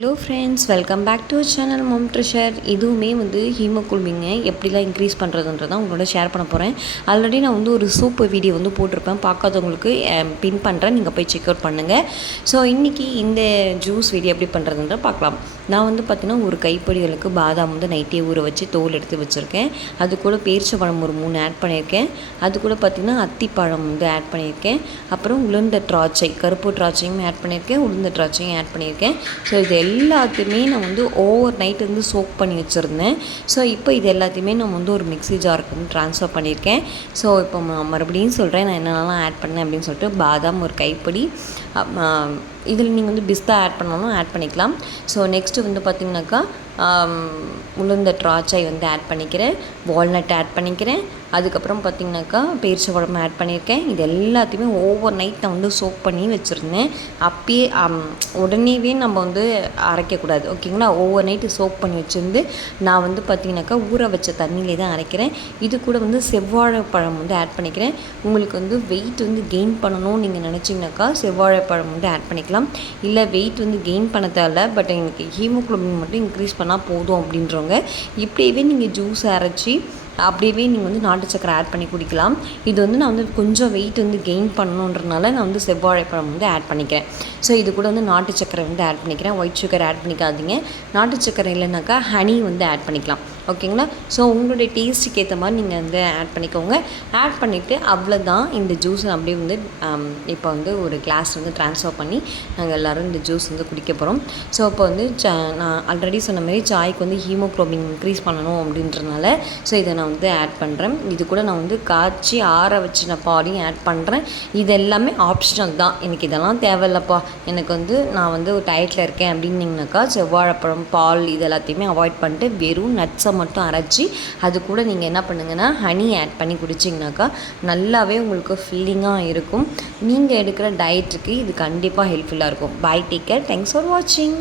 Hello friends, welcome back to channel Mom Treasure. இதுவுமே ஹீமோகுளோபினை எப்படிலாம் இன்க்ரீஸ் பண்ணுறதுன்றதான் உங்களோட ஷேர் பண்ண போகிறேன். ஆல்ரெடி நான் ஒரு சூப்பு வீடியோ போட்டிருப்பேன். பார்க்காதவங்களுக்கு பின் பண்ணுறேன், நீங்கள் போய் செக் அவுட் பண்ணுங்கள். ஸோ இன்றைக்கி இந்த ஜூஸ் வீடியோ எப்படி பண்ணுறதுன்ற பார்க்கலாம். நான் பார்த்திங்கன்னா ஒரு கைப்பொடிகளுக்கு பாதாம் நைட்டே ஊற வச்சு தோல் எடுத்து வச்சுருக்கேன். அது கூட பேரிச்சம்பழம் ஒரு 3 ஆட் பண்ணியிருக்கேன். அது கூட பார்த்திங்கன்னா அத்திப்பழம் ஆட் பண்ணியிருக்கேன். அப்புறம் உளுந்த திராட்சை, கருப்பு திராட்சையும் ஆட் பண்ணியிருக்கேன், உளுந்த திராட்சையும் ஆட் பண்ணியிருக்கேன். ஸோ இது எல்லாத்தையுமே நான் ஓவர் நைட் சோக் பண்ணி வச்சுருந்தேன். ஸோ இப்போ இது எல்லாத்தையுமே நான் ஒரு மிக்ஸி ஜாருக்கு ட்ரான்ஸ்ஃபர் பண்ணியிருக்கேன். ஸோ இப்போ மறுபடியும் சொல்கிறேன் நான் என்னென்னலாம் ஆட் பண்ணேன் அப்படின்னு சொல்லிட்டு. பாதாம் ஒரு கைப்பிடி, இதில் நீங்கள் பிஸ்தா ஆட் பண்ணாலும் ஆட் பண்ணிக்கலாம். ஸோ நெக்ஸ்ட்டு பார்த்திங்கனாக்கா உளுந்த திராட்சை ஆட் பண்ணிக்கிறேன், வால்நட் ஆட் பண்ணிக்கிறேன். அதுக்கப்புறம் பார்த்திங்கனாக்கா பேரிச்சம்பழம் ஆட் பண்ணியிருக்கேன். இது எல்லாத்தையுமே ஓவர் நைட் நான் சோக் பண்ணி வச்சுருந்தேன். அப்பயே உடனேவே நம்ம அரைக்கக்கூடாது, ஓகேங்களா. ஓவர் நைட்டு சோக் பண்ணி வச்சுருந்து நான் பார்த்திங்கனாக்கா ஊற வச்ச தண்ணியிலே தான் அரைக்கிறேன். இது கூட செவ்வாழைப்பழம் ஆட் பண்ணிக்கிறேன். உங்களுக்கு வெயிட் கெயின் பண்ணணும்னு நீங்கள் நினச்சிங்கனாக்கா செவ்வாழைப்பழம் ஆட் பண்ணிக்கலாம். இல்லை வெயிட் கெயின் பண்ண தேவையில்ல, பட் எனக்கு ஹீமோகுளோபின் மட்டும் இன்க்ரீஸ் பண்ணால் போதும் அப்படின்றவங்க இப்படியே நீங்கள் ஜூஸ் அரைச்சி அப்படியே நீங்கள் நாட்டு சக்கரை ஆட் பண்ணி குடிக்கலாம். இது நான் கொஞ்சம் வெயிட் கெயின் பண்ணணுன்றனால நான் செவ்வாழைப்பழம் ஆட் பண்ணிக்கிறேன். ஸோ இது கூட நாட்டு சக்கரை ஆட் பண்ணிக்கிறேன். ஒயிட் சுகர் ஆட் பண்ணிக்காதீங்க. நாட்டு சக்கரை இல்லைனாக்கா ஹனி ஆட் பண்ணிக்கலாம், ஓகேங்களா. ஸோ உங்களுடைய டேஸ்ட்டுக்கு ஏற்ற மாதிரி நீங்கள் ஆட் பண்ணிக்கோங்க. ஆட் பண்ணிவிட்டு அவ்வளோதான். இந்த ஜூஸ் அப்படியே இப்போ ஒரு கிளாஸ் ட்ரான்ஸ்ஃபர் பண்ணி நாங்கள் எல்லோரும் இந்த ஜூஸ் குடிக்க போகிறோம். ஸோ இப்போ நான் ஆல்ரெடி சொன்ன மாதிரி சாய்க்கு ஹீமோகுளோபின் இன்க்ரீஸ் பண்ணணும் அப்படின்றனால ஸோ இதை நான் ஆட் பண்ணுறேன். இது கூட நான் காய்ச்சி ஆற வச்சு நான் பாலையும் ஆட் பண்ணுறேன். இது எல்லாமே ஆப்ஷனல் தான். எனக்கு இதெல்லாம் தேவையில்லப்பா, எனக்கு நான் ஒரு டயட்டில் இருக்கேன் அப்படின்னிங்கனாக்கா செவ்வாழைப்பழம், பால் இது எல்லாத்தையுமே அவாய்ட் பண்ணிட்டு வெறும் நட்ஸை மட்டும் அரைச்சி அது கூட நீங்கள் என்ன பண்ணுங்கன்னா ஹனி ஆட் பண்ணி குடிச்சிங்கனாக்கா நல்லாவே உங்களுக்கு ஃபில்லிங்காக இருக்கும். நீங்கள் எடுக்கிற டயட்டுக்கு இது கண்டிப்பாக ஹெல்ப்ஃபுல்லாக இருக்கும். Bye, take care, thanks for வாட்சிங்.